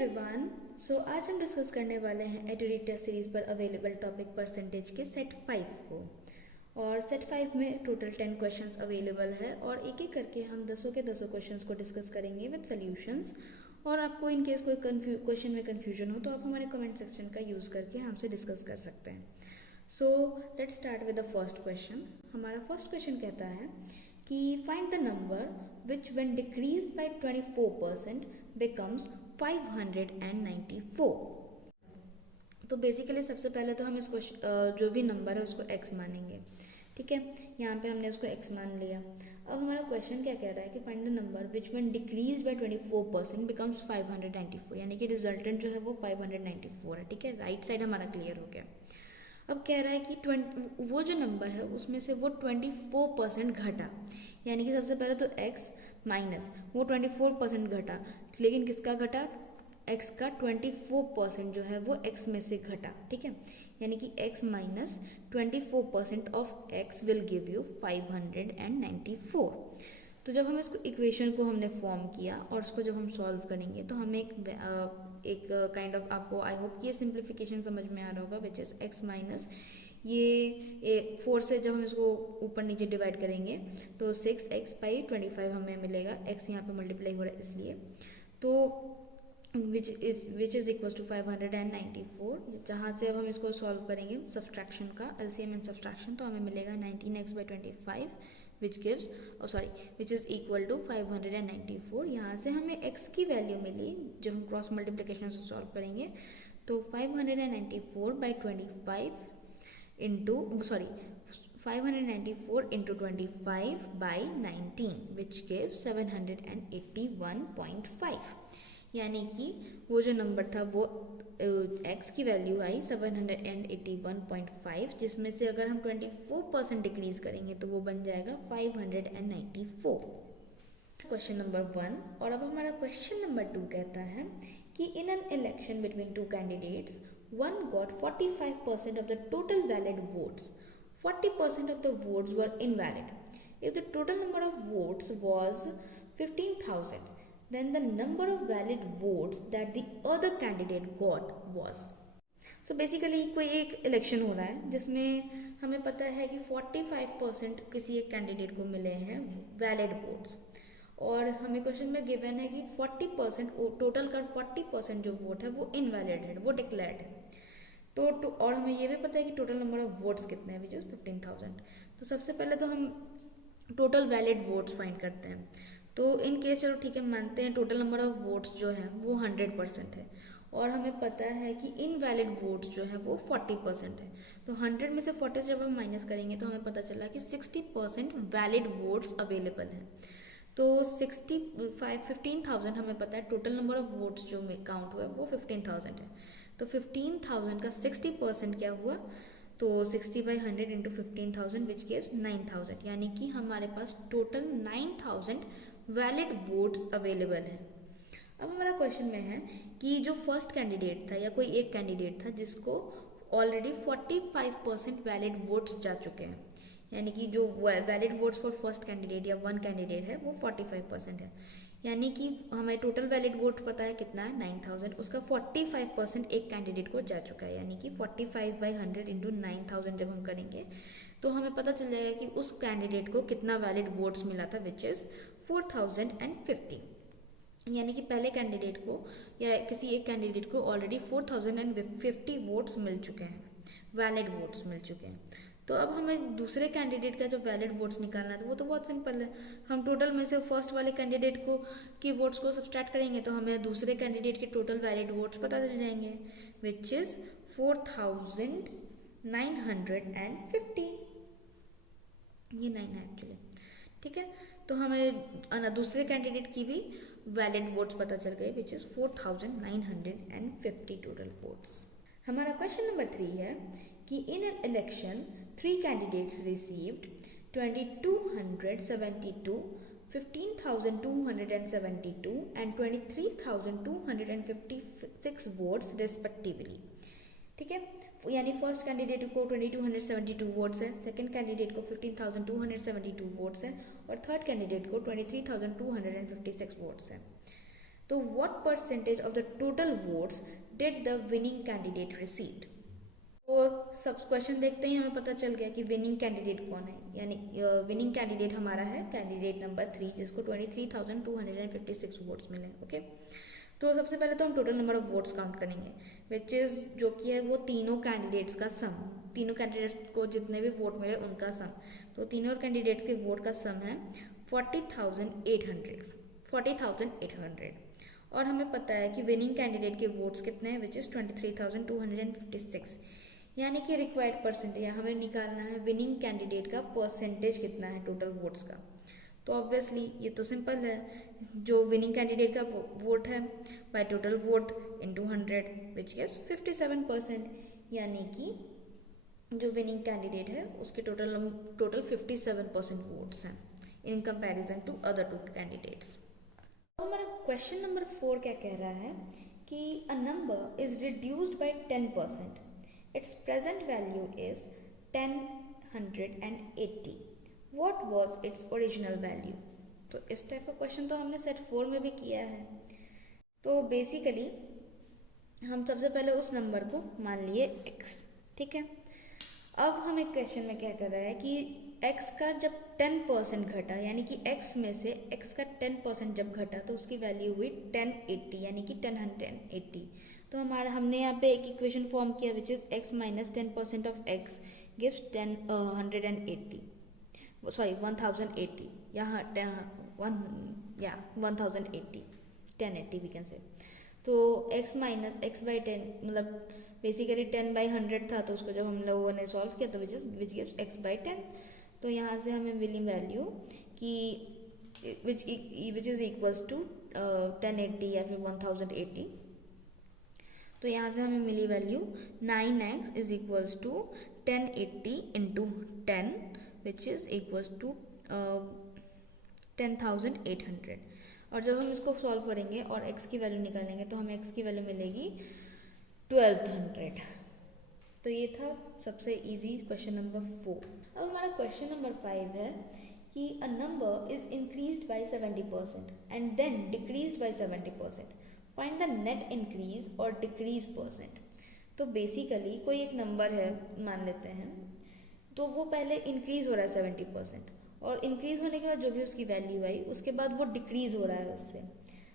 Everyone, आज हम discuss करने वाले हैं एडुडी टेस्ट सीरीज पर अवेलेबल टॉपिक परसेंटेज के सेट 5 को। और सेट 5 में टोटल 10 क्वेश्चंस अवेलेबल है और एक एक करके हम 10 के 10 क्वेश्चंस को डिस्कस करेंगे विद सॉल्यूशंस। और आपको इन केस कोई क्वेश्चन में कन्फ्यूजन हो तो आप हमारे कमेंट सेक्शन का यूज़ करके हमसे डिस्कस कर सकते हैं। So let's start with the first question. हमारा फर्स्ट क्वेश्चन कहता है कि find the number which when decrease by 24% becomes 594। तो बेसिकली सबसे पहले तो हम इसको जो भी नंबर है उसको x मानेंगे। ठीक है, यहाँ पे हमने उसको x मान लिया। अब हमारा क्वेश्चन क्या कह रहा है कि find the number which when decrease by 24% becomes 594, यानी कि रिजल्टेंट जो है वो 594 है। ठीक है, राइट साइड हमारा क्लियर हो गया। अब कह रहा है कि वो जो नंबर है उसमें से वो 24% घटा, यानी कि सबसे पहले तो x माइनस वो 24% घटा, लेकिन किसका घटा? x का 24% जो है वो x में से घटा। ठीक है, यानी कि x minus 24% of x will give you 594। तो जब हम इसको इक्वेशन को हमने फॉर्म किया और उसको जब हम सॉल्व करेंगे तो हमें एक काइंड ऑफ, आपको आई होप कि ये सिंप्लीफिकेशन समझ में आ रहा होगा, विच इज़ x माइनस ये 4 से जब हम इसको ऊपर नीचे डिवाइड करेंगे तो 6x/25 हमें मिलेगा। x यहाँ पे मल्टीप्लाई हो रहा है इसलिए, तो विच इज़ इक्वल टू 594। जहाँ से अब हम इसको सॉल्व करेंगे सब्सट्रैक्शन का, एलसीएम एंड सब्सट्रैक्शन, तो हमें मिलेगा 19x/25 which is equal to 594। यहाँ से हमें x की वैल्यू मिली जब हम क्रॉस मल्टीप्लिकेशन से सॉल्व करेंगे तो 594/25 इंटू 25/19 विच गिव 781.5, यानी कि वो जो नंबर था वो x की वैल्यू आई 781.5, जिसमें से अगर हम 24% डिक्रीज करेंगे तो वो बन जाएगा 594। Question number 1। और अब हमारा क्वेश्चन नंबर 2 कहता है कि in an election between two candidates one got 45% of the total valid votes. 40% of the votes were invalid. If the total number of votes was 15,000, then the number of valid votes that the other candidate got was. So basically कोई एक election हो रहा है जिसमें हमें पता है कि 45% किसी एक कैंडिडेट को मिले हैं वैलिड वोट्स, और हमें क्वेश्चन में गिवन है कि 40% टोटल का 40% जो वोट है वो इनवैलिड है, वो डिक्लेयर्ड है। तो और हमें ये भी पता है कि टोटल नंबर ऑफ वोट्स कितने हैं, विच इज़ 15,000। तो सबसे पहले तो हम टोटल वैलिड वोट्स फाइंड करते हैं। तो इन केस चलो ठीक है, मानते हैं टोटल नंबर ऑफ वोट्स जो है वो 100% है, और हमें पता है कि इनवैलिड वोट्स जो है वो 40% है। तो 100 में से 40 जब हम माइनस करेंगे तो हमें पता चला कि 60% वैलिड वोट्स अवेलेबल हैं। तो 15,000 हमें पता है टोटल नंबर ऑफ वोट्स जो काउंट हुआ है वो 15,000 है। तो 15,000 का 60% क्या हुआ? तो 60/100 इंटू 15,000 विच गिव्स 9,000, यानी कि हमारे पास टोटल 9,000 वैलिड वोट्स अवेलेबल हैं। अब हमारा क्वेश्चन में है कि जो फर्स्ट कैंडिडेट था या कोई एक कैंडिडेट था जिसको ऑलरेडी 45% वैलिड वोट्स जा चुके हैं, यानी कि जो valid votes for first candidate या वन कैंडिडेट है वो 45% है, यानी कि हमें टोटल वैलिड वोट पता है कितना है 9,000, उसका 45% एक कैंडिडेट को जा चुका है, यानी कि 45/100 इंटू 9,000 जब हम करेंगे तो हमें पता चल जाएगा कि उस कैंडिडेट को कितना वैलिड वोट्स मिला था, विच इज़ 4,050। यानी कि पहले कैंडिडेट को या किसी एक कैंडिडेट को ऑलरेडी 4,050 वोट्स मिल चुके हैं, वैलिड वोट्स मिल चुके हैं। तो अब हमें दूसरे कैंडिडेट का जो वैलिड वोट्स निकालना है तो वो तो बहुत सिंपल है। हम टोटल में से फर्स्ट वाले कैंडिडेट को की वोट्स को सब्सट्रैक्ट करेंगे तो हमें दूसरे कैंडिडेट के टोटल वैलिड वोट्स पता चल जाएंगे, विच इज़ 4,950। ये 9 है एक्चुअली। ठीक है, तो हमें दूसरे कैंडिडेट की भी वैलिड वोट्स पता चल गए, विच इज़ 4,950 टोटल वोट्स। हमारा क्वेश्चन नंबर 3 है कि in an election 3 candidates received 2,272, 15,272 and 23,256 votes respectively। ठीक है, यानी फर्स्ट कैंडिडेट को 2,272 वोट्स है, सेकंड कैंडिडेट को 15,272 वोट्स है और थर्ड कैंडिडेट को 23,256 वोट्स है। तो what percentage of the total votes did the winning candidate received. तो सब क्वेश्चन देखते ही हमें पता चल गया कि विनिंग कैंडिडेट कौन है, यानी विनिंग कैंडिडेट हमारा है कैंडिडेट नंबर 3 जिसको 23,256 वोट्स मिले। ओके, तो सबसे पहले तो हम total number of votes count करेंगे विच इज जो कि है वो तीनों कैंडिडेट्स का सम, तीनों कैंडिडेट्स को जितने भी वोट मिले उनका सम। तो तीनों कैंडिडेट्स के वोट का सम है 40,800 और हमें पता है कि विनिंग कैंडिडेट के वोट्स कितने हैं विच इज 23,256, यानी कि रिक्वायर्ड परसेंटेज हमें निकालना है विनिंग कैंडिडेट का परसेंटेज कितना है टोटल वोट्स का। तो ऑब्वियसली ये तो सिंपल है, जो विनिंग कैंडिडेट का वोट है by total vote into 100 which is 57%, यानी कि जो विनिंग कैंडिडेट है उसके टोटल 57% वोट्स हैं in comparison to other two candidates. तो हमारा क्वेश्चन नंबर 4 क्या कह रहा है कि a number is reduced by 10%, its present value is 1080, what was its original value। तो इस टाइप का क्वेश्चन तो हमने सेट 4 में भी किया है। तो बेसिकली हम सबसे पहले उस नंबर को मान लिए x, ठीक है। अब हमें क्वेश्चन में क्या कर रहा है कि x का जब 10% घटा, यानी कि x में से x का 10% जब घटा तो उसकी वैल्यू हुई 1080, यानी कि 1080। तो हमारा हमने यहाँ पे एक इक्वेशन फॉर्म किया which is x minus 10% of x gives 1080, sorry 1080, यहाँ 1080 1080 वी कैन से। तो x माइनस x बाई 10 मतलब बेसिकली 10/100 था, तो उसको जब हम लोगों ने सॉल्व किया तो विच गिव्स x बाई 10। तो यहाँ से हमें मिली वैल्यू कि विच इज इक्वल्स टू 1080 या फिर 1080। तो यहाँ से हमें मिली value 9x is equals to 1080 into 10 which is equals to 10,800। और जब हम इसको सॉल्व करेंगे और x की वैल्यू निकालेंगे तो हमें x की वैल्यू मिलेगी 1200। तो ये था सबसे इजी क्वेश्चन नंबर 4। अब हमारा क्वेश्चन नंबर 5 है कि a number is increased by 70% and then decreased by 70%, find the net increase और डिक्रीज परसेंट। तो बेसिकली कोई एक नंबर है मान लेते हैं, तो वो पहले इंक्रीज हो रहा है 70% और इंक्रीज होने के बाद जो भी उसकी वैल्यू आई उसके बाद वो डिक्रीज हो रहा है उससे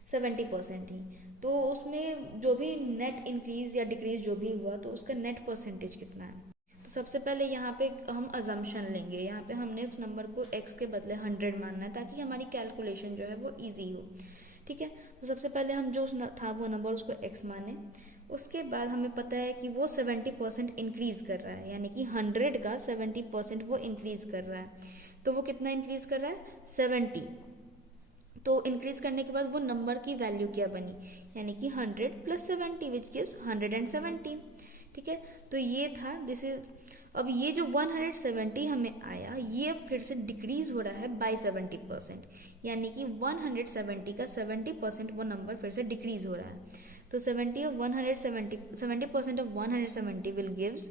70% ही। तो उसमें जो भी नेट इंक्रीज या डिक्रीज जो भी हुआ तो उसका नेट परसेंटेज कितना है। तो सबसे पहले यहाँ पे हम अजम्पशन लेंगे, यहाँ पे हमने उस नंबर को x के बदले 100 मानना है ताकि हमारी कैलकुलेशन जो है वो ईजी हो, ठीक है। तो सबसे पहले हम जो था वो नंबर उसको x माने, उसके बाद हमें पता है कि वो 70% इंक्रीज कर रहा है, यानी कि 100 का 70% वो इंक्रीज कर रहा है। तो वो कितना इंक्रीज कर रहा है 70। तो इंक्रीज करने के बाद वो नंबर की वैल्यू क्या बनी, यानी कि 100 + 70 विच गिव्स 170, ठीक है। तो ये था दिस इज। अब ये जो 170 हमें आया ये अब फिर से डिक्रीज हो रहा है बाय 70%, यानी कि 170 का 70% वो नंबर फिर से डिक्रीज हो रहा है। तो 70% ऑफ 170 विल गिव्स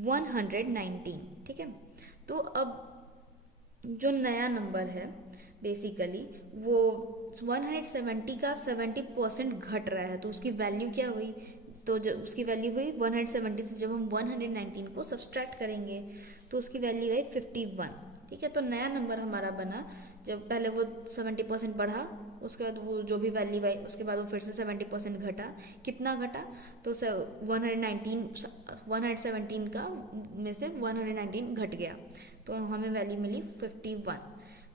119, ठीक है। तो अब जो नया नंबर है बेसिकली वो 170 का 70% घट रहा है, तो उसकी वैल्यू क्या हुई, तो जब उसकी वैल्यू हुई 170 से जब हम 119 को सब्सट्रैक्ट करेंगे तो उसकी वैल्यू है 51, ठीक है। तो नया नंबर हमारा बना, जब पहले वो 70% बढ़ा उसके बाद वो जो भी वैल्यू आई उसके बाद वो फिर से 70% घटा। कितना घटा, तो 117 का में से 119 घट गया, तो हमें वैल्यू मिली 51।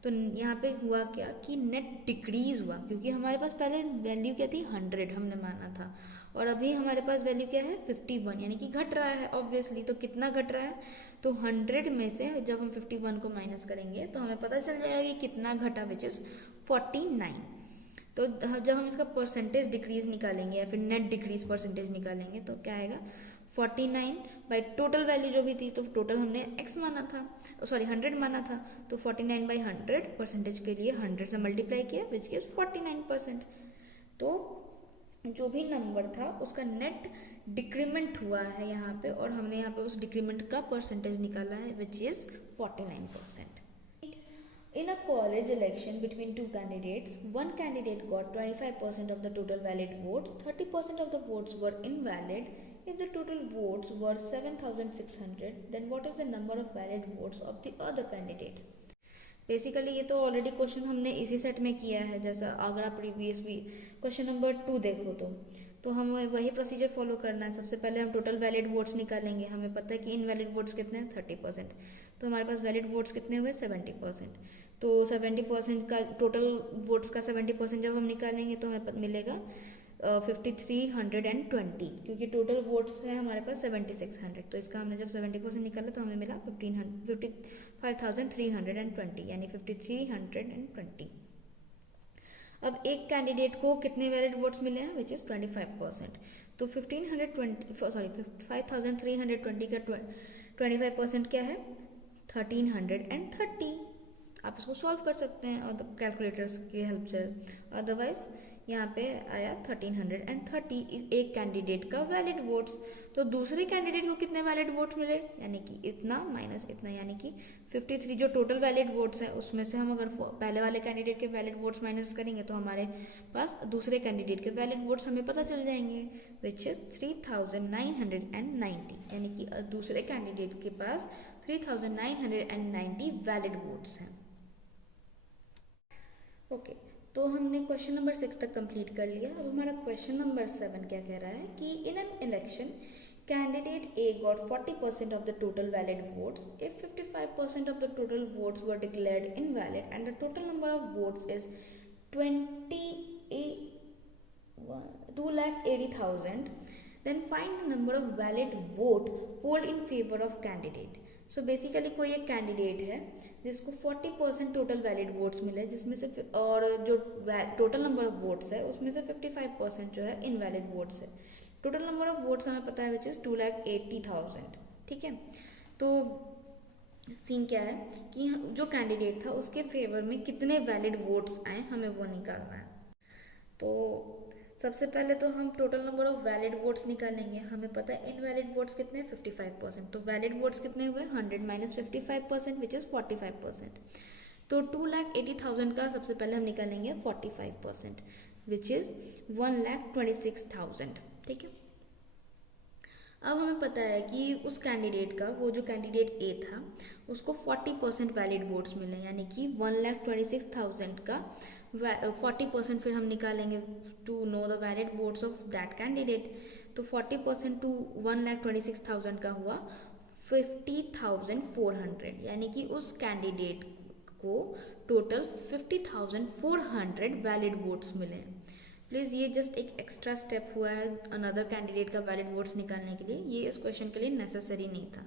तो यहाँ पे हुआ क्या कि नेट डिक्रीज हुआ, क्योंकि हमारे पास पहले वैल्यू क्या थी 100 हमने माना था और अभी हमारे पास वैल्यू क्या है 51, यानी कि घट रहा है ऑब्वियसली। तो कितना घट रहा है, तो 100 में से जब हम 51 को माइनस करेंगे तो हमें पता चल जाएगा कि कितना घटा विच इज 49। तो जब हम इसका परसेंटेज डिक्रीज निकालेंगे या फिर नेट डिक्रीज परसेंटेज निकालेंगे तो क्या आएगा 49 बाई टोटल वैल्यू जो भी थी, तो टोटल हमने x माना था, सॉरी 100 माना था, तो 49/100 परसेंटेज के लिए 100 से मल्टीप्लाई किया विच गिव्स 49%। तो जो भी नंबर था उसका नेट डिक्रीमेंट हुआ है यहाँ पे और हमने यहाँ पे उस डिक्रीमेंट का परसेंटेज निकाला है which is 49%। In a college election between two candidates, one candidate got 25% of the total valid votes, 30% of the votes were invalid. If the total votes were 7,600, then what is the number of valid votes of the other candidate? Basically ये तो already question हमने इसी set में किया है, जैसा अगर आप प्रीवियस भी क्वेश्चन नंबर 2 देखो तो हमें वही प्रोसीजर फॉलो करना है। सबसे पहले हम टोटल वैलिड वोट्स निकालेंगे। हमें पता है कि इनवैलिड वोट्स कितने हैं 30%, तो हमारे पास वैलिड वोट्स कितने हुए 70%। तो 70% का टोटल वोट्स का 70% जब हम निकालेंगे तो हमें मिलेगा 5320, क्योंकि टोटल वोट्स है हमारे पास 7600। तो इसका हमने जब 70% निकाला तो हमें मिला 5320 यानी 5320। अब एक कैंडिडेट को कितने वैलिड वोट्स मिले हैं, विच इज़ 25%। तो 5320 का 25% क्या है 1330। आप इसको सॉल्व कर सकते हैं और कैलकुलेटर्स की हेल्प से। अदरवाइज यहाँ पे आया 1330 एक कैंडिडेट का वैलिड वोट्स। तो दूसरे कैंडिडेट को कितने वैलिड वोट्स मिले, यानी कि इतना माइनस इतना, यानी कि 53 जो टोटल वैलिड वोट्स है उसमें से हम अगर पहले वाले कैंडिडेट के वैलिड वोट्स माइनस करेंगे तो हमारे पास दूसरे कैंडिडेट के वैलिड वोट्स हमें पता चल जाएंगे, विच इज 3990, यानी कि दूसरे कैंडिडेट के पास 3990 वैलिड वोट्स हैं। ओके, तो हमने क्वेश्चन नंबर 6 तक कंप्लीट कर लिया। अब हमारा क्वेश्चन नंबर 7 क्या कह रहा है कि in an election candidate A got 40% of the total valid votes if 55% of the total votes were declared invalid and the total number of votes is 2,80,000, then find the number of valid vote polled in favor of candidate. So basically कोई एक candidate है जिसको 40% total valid votes मिले, जिसमें से और जो total number of votes है उसमें से 55% जो है इनवैलिड वोट्स है। टोटल नंबर ऑफ वोट्स हमें पता है विच इज़ 2,80,000। ठीक है, तो सीन क्या है कि जो कैंडिडेट था उसके फेवर में कितने वैलिड वोट्स आए हमें वो निकालना है। तो सबसे पहले तो हम total number of valid votes निकालेंगे। हमें पता है इनवैलिड वोट्स कितने 55%, तो वैलिड वोट्स कितने हुए 100 माइनस 55% विच इज़ 45%। तो 2,80,000 का सबसे पहले हम निकालेंगे 45% विच इज़ 1,26,000। ठीक है, अब हमें पता है कि उस कैंडिडेट का, वो जो कैंडिडेट ए था उसको 40% वैलिड वोट्स मिले, यानी कि 1,26,000 का 40% फिर हम निकालेंगे to know the valid votes of that candidate. तो 40% टू 1,26,000 का हुआ 50,400, यानी कि उस कैंडिडेट को टोटल 50,400 वैलिड वोट्स मिले। प्लीज़ ये जस्ट एक एक्स्ट्रा स्टेप हुआ है अनदर कैंडिडेट का वैलिड वोट्स निकालने के लिए, ये इस क्वेश्चन के लिए नेसेसरी नहीं था,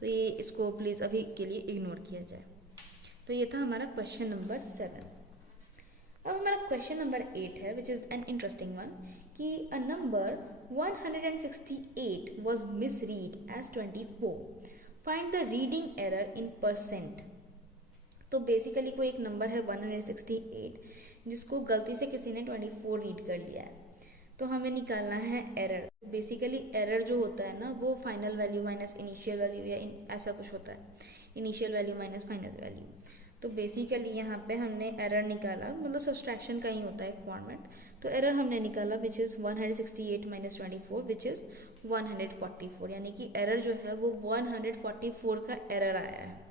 तो ये इसको प्लीज़ अभी के लिए इग्नोर किया जाए। तो ये था हमारा क्वेश्चन नंबर 7। अब हमारा क्वेश्चन नंबर 8 है which is an interesting one, कि a number 168 was misread as 24, find the reading error in percent. तो बेसिकली कोई एक नंबर है 168 जिसको गलती से किसी ने 24 रीड कर लिया है, तो हमें निकालना है एरर। बेसिकली एरर जो होता है ना वो final value minus initial value या ऐसा कुछ होता है, initial value minus final value. तो बेसिकली यहाँ पे हमने एरर निकाला, मतलब सब्सट्रैक्शन का ही होता है फॉर्मेट। तो एरर हमने निकाला which is 168 minus 24 which is 144, यानी कि एरर जो है वो 144 का एरर आया है।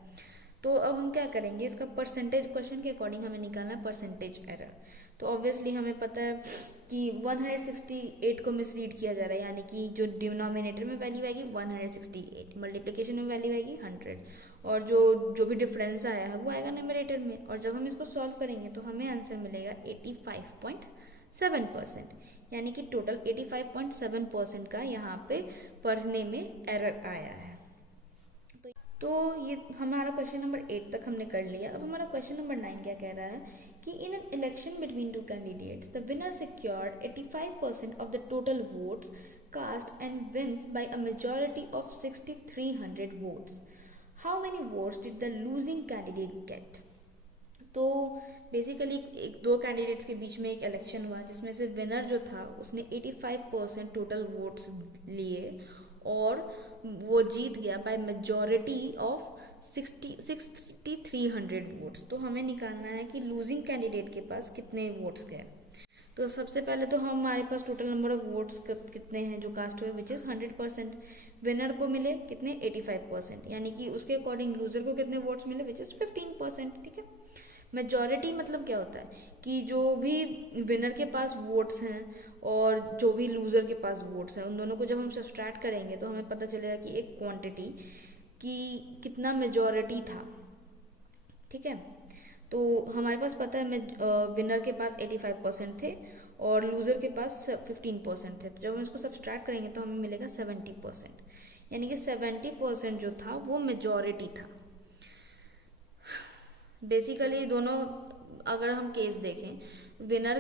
तो अब हम क्या करेंगे, इसका परसेंटेज क्वेश्चन के अकॉर्डिंग हमें निकालना है परसेंटेज एरर। तो ऑब्वियसली हमें पता है कि 168 को मिसरीड किया जा रहा है, यानी कि जो डिनोमिनेटर में वैल्यू आएगी 168, मल्टीप्लिकेशन में वैल्यू आएगी 100, और जो भी डिफरेंस आया है वो आएगा न्यूमरेटर में। और जब हम इसको सॉल्व करेंगे तो हमें आंसर मिलेगा 85.7%, यानी कि टोटल 85.7% का यहाँ पे पढ़ने में एरर आया है। तो ये हमारा क्वेश्चन नंबर 8 तक हमने कर लिया। अब हमारा क्वेश्चन नंबर 9 क्या कह रहा है कि in an election between two candidates the winner secured 85% of the total votes cast and wins by a majority of 6,300 votes. How many votes did the losing candidate get. तो basically दो candidates के बीच में एक election हुआ जिसमें से winner जो था उसने 85% टोटल वोट्स लिए और वो जीत गया बाय मेजॉरिटी ऑफ 6300 वोट्स। तो हमें निकालना है कि लूजिंग कैंडिडेट के पास कितने वोट्स गए। तो सबसे पहले तो हमारे पास टोटल नंबर ऑफ वोट्स कितने हैं जो कास्ट हुए, विच इज़ 100%। विनर को मिले कितने, 85%, यानी कि उसके अकॉर्डिंग लूजर को कितने वोट्स मिले, विच इज़ 15%। ठीक है। मेजॉरिटी मतलब क्या होता है कि जो भी विनर के पास वोट्स हैं और जो भी लूजर के पास वोट्स हैं, उन दोनों को जब हम सब्सट्रैक्ट करेंगे तो हमें पता चलेगा कि एक क्वांटिटी कि कितना मेजॉरिटी था। ठीक है। तो हमारे पास पता है विनर के पास 85% थे और लूजर के पास 15% थे। तो जब हम इसको सब्सट्रैक्ट करेंगे तो हमें मिलेगा 70%, यानी कि 70% जो था वो मेजॉरिटी था। बेसिकली दोनों अगर हम केस देखें, विनर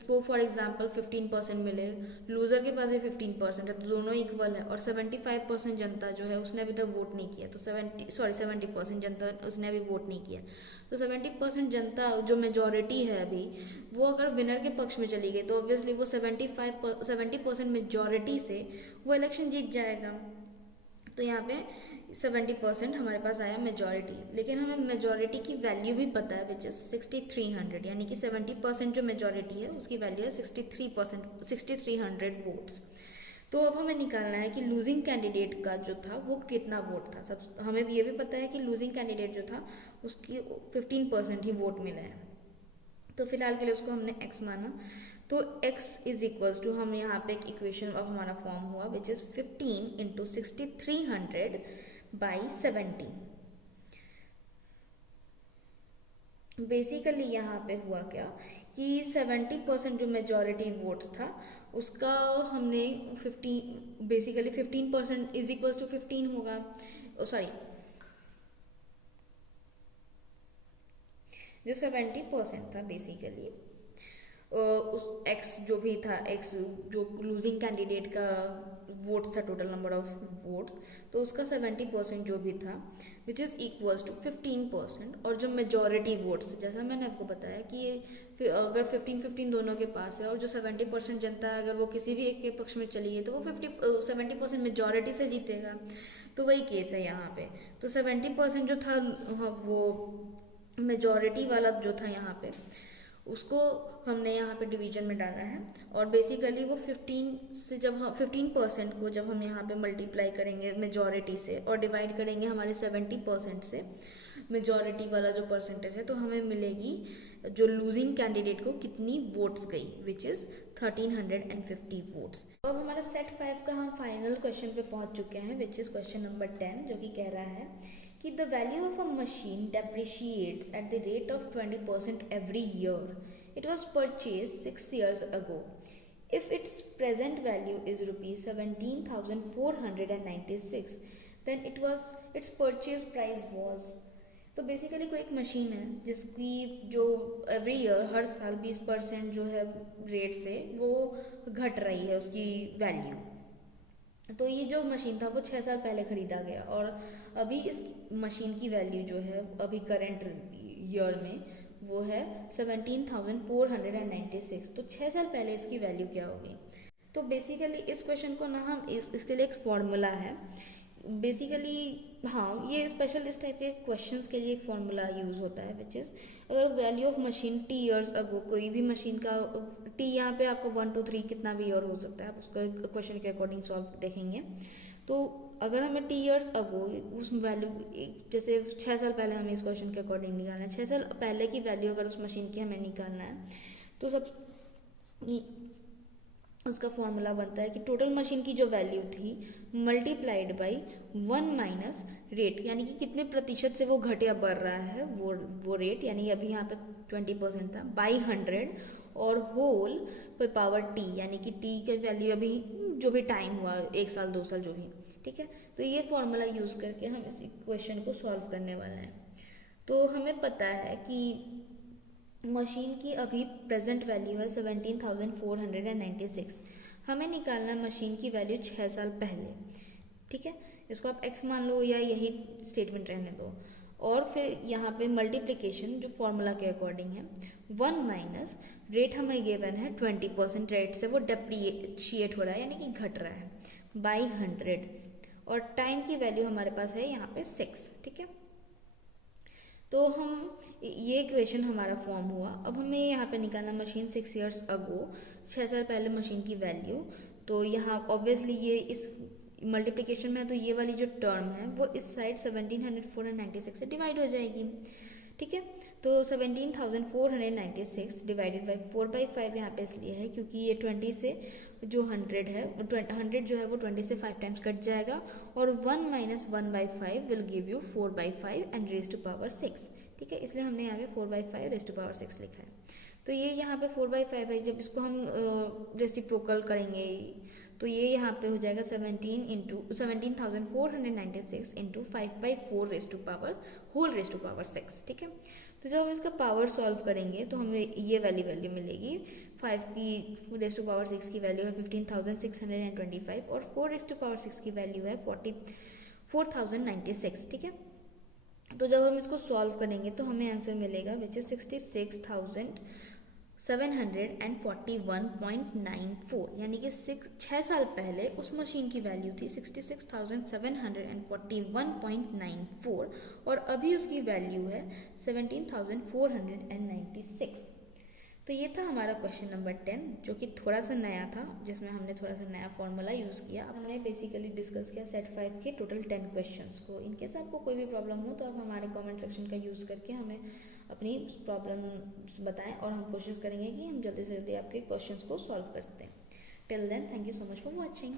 को फॉर एग्जांपल 15% मिले, लूजर के पास भी 15% है, तो दोनों इक्वल है। और 75% जनता जो है उसने अभी तक वोट नहीं किया, तो 70% जनता उसने अभी वोट नहीं किया। तो 70% जनता जो मेजॉरिटी है अभी, वो अगर विनर के पक्ष में चली गई तो ऑब्वियसली वो 70% मेजॉरिटी से वो इलेक्शन जीत जाएगा। तो यहाँ पे 70% हमारे पास आया मेजॉरिटी, लेकिन हमें मेजॉरिटी की वैल्यू भी पता है विच इज 6300, यानी कि 70% जो मेजॉरिटी है उसकी वैल्यू है 6300 वोट्स। तो अब हमें निकालना है कि लूजिंग कैंडिडेट का जो था वो कितना वोट था। सब हमें ये भी पता है कि लूजिंग कैंडिडेट जो था उसकी 15% ही वोट मिले हैं। तो फिलहाल के लिए उसको हमने x माना। तो x इज इक्वल्स टू, हम यहाँ पे एक इक्वेशन अब हमारा फॉर्म हुआ which is 15 into 6300 by 70। Basically यहाँ पे हुआ क्या कि 70% जो मेजॉरिटी वोट्स था उसका हमने 15% इज इक्वल्स टू 15 होगा, सॉरी जो 70% था बेसिकली उस x जो भी था, x जो लूजिंग कैंडिडेट का वोट्स था, टोटल नंबर ऑफ वोट्स, तो उसका 70% जो भी था विच इज़ इक्वल्स टू 15%। और जो मेजॉरिटी वोट्स, जैसा मैंने आपको बताया कि अगर 15-15 दोनों के पास है और जो 70% जनता है अगर वो किसी भी एक के पक्ष में चली गई तो वो 70% मेजॉरिटी से जीतेगा। तो वही केस है यहाँ पे। तो 70% जो था वो मेजॉरिटी वाला जो था यहाँ पे, उसको हमने यहाँ पे डिवीजन में डाला है। और बेसिकली वो 15 से जब हम 15% को जब हम यहाँ पे मल्टीप्लाई करेंगे मेजॉरिटी से और डिवाइड करेंगे हमारे 70% से, मेजॉरिटी वाला जो परसेंटेज है, तो हमें मिलेगी जो लूजिंग कैंडिडेट को कितनी वोट्स गई, विच इज़ 1350 वोट्स। तो अब हमारा सेट 5 का हम फाइनल क्वेश्चन पे पहुँच चुके हैं विच इज़ क्वेश्चन नंबर 10, जो कि कह रहा है कि the value of a machine depreciates at the rate of 20% every year. It was purchased 6 years ago. If its present value is rupees 17,496, then its purchase price was. तो basically कोई एक machine है जिसकी जो एवरी ईयर हर साल 20% जो है rate से वो घट रही है उसकी वैल्यू। तो ये जो मशीन था वो 6 साल पहले खरीदा गया और अभी इस मशीन की वैल्यू जो है अभी करंट ईयर में वो है 17,496। तो 6 साल पहले इसकी वैल्यू क्या होगी। तो बेसिकली इस क्वेश्चन को ना हम इसके लिए एक फॉर्मूला है बेसिकली। हाँ, ये स्पेशल इस टाइप के क्वेश्चंस के लिए एक फॉर्मूला यूज़ होता है विच इज़, अगर value of machine T years ago, कोई भी मशीन का टी यहाँ पे आपको 1 2 3 कितना भी ईयर हो सकता है, आप उसको क्वेश्चन के अकॉर्डिंग सॉल्व देखेंगे। तो अगर हमें टी ईयर्स अगो उस वैल्यू, जैसे 6 साल पहले हमें इस क्वेश्चन के अकॉर्डिंग निकालना है, 6 साल पहले की वैल्यू अगर उस मशीन की हमें निकालना है तो सब उसका फॉर्मूला बनता है कि टोटल मशीन की जो वैल्यू थी मल्टीप्लाइड बाई 1 माइनस रेट, यानी कि कितने प्रतिशत से वो घट या बढ़ रहा है वो रेट, यानी अभी यहाँ पे 20% था, बाई 100 और होल पे पावर टी, यानी कि टी के वैल्यू अभी जो भी टाइम हुआ 1 साल 2 साल जो भी, ठीक है। तो ये फॉर्मूला यूज़ करके हम इस इक्वेशन को सॉल्व करने वाले हैं। तो हमें पता है कि मशीन की अभी प्रेजेंट वैल्यू है 17,496। हमें निकालना है मशीन की वैल्यू 6 साल पहले, ठीक है। इसको आप x मान लो या यही स्टेटमेंट रहने दो। और फिर यहाँ पे मल्टीप्लिकेशन जो फॉर्मूला के अकॉर्डिंग है, 1 माइनस रेट हमें गिवन है 20% रेट से वो डेप्रिशिएट हो रहा है यानी कि घट रहा है बाई 100, और टाइम की वैल्यू हमारे पास है यहाँ पे 6, ठीक है। तो हम ये इक्वेशन हमारा फॉर्म हुआ। अब हमें यहाँ पे निकालना मशीन 6 ईयर्स अगो, 6 साल पहले मशीन की वैल्यू। तो यहाँ ऑब्वियसली ये इस मल्टीप्लिकेशन में है तो ये वाली जो टर्म है वो इस साइड 17,496 से डिवाइड हो जाएगी, ठीक है। तो 17,496 डिवाइडेड बाई 4/5 यहाँ पे इसलिए है क्योंकि ये 20 से जो 100 है 100 जो है वो 20 से 5 टाइम्स कट जाएगा, और 1 minus 1/5 will give you 4/5 and raise to power 6, ठीक है। इसलिए हमने यहाँ पे 4/5 रेज टू पावर 6 लिखा है। तो ये यहाँ पे 4/5 है, जब इसको हम रेसिप्रोकल करेंगे तो ये यहाँ पे हो जाएगा 17,496 into 5/4 raise to power whole raise to power 6, ठीक है। तो जब हम इसका पावर सॉल्व करेंगे तो हमें ये वाली वैल्यू मिलेगी। 5 की रेज टू पावर 6 की वैल्यू है 15,625 और 4 रेज टू पावर 6 की वैल्यू है 44,096, ठीक है। तो जब हम इसको सॉल्व करेंगे तो हमें आंसर मिलेगा विच इज 66,741.94, यानी कि 6 साल पहले उस मशीन की वैल्यू थी 66,741.94 और अभी उसकी वैल्यू है 17,496। तो ये था हमारा क्वेश्चन नंबर 10, जो कि थोड़ा सा नया था, जिसमें हमने थोड़ा सा नया फॉर्मूला यूज़ किया। हमने बेसिकली डिस्कस किया सेट 5 के टोटल 10 क्वेश्चंस को। इनकेस आपको कोई भी प्रॉब्लम हो तो आप हमारे कमेंट सेक्शन का यूज़ करके हमें अपनी प्रॉब्लम बताएं और हम कोशिश करेंगे कि हम जल्दी से जल्दी आपके क्वेश्चंस को सॉल्व करते हैं। Till then, thank you so much for watching.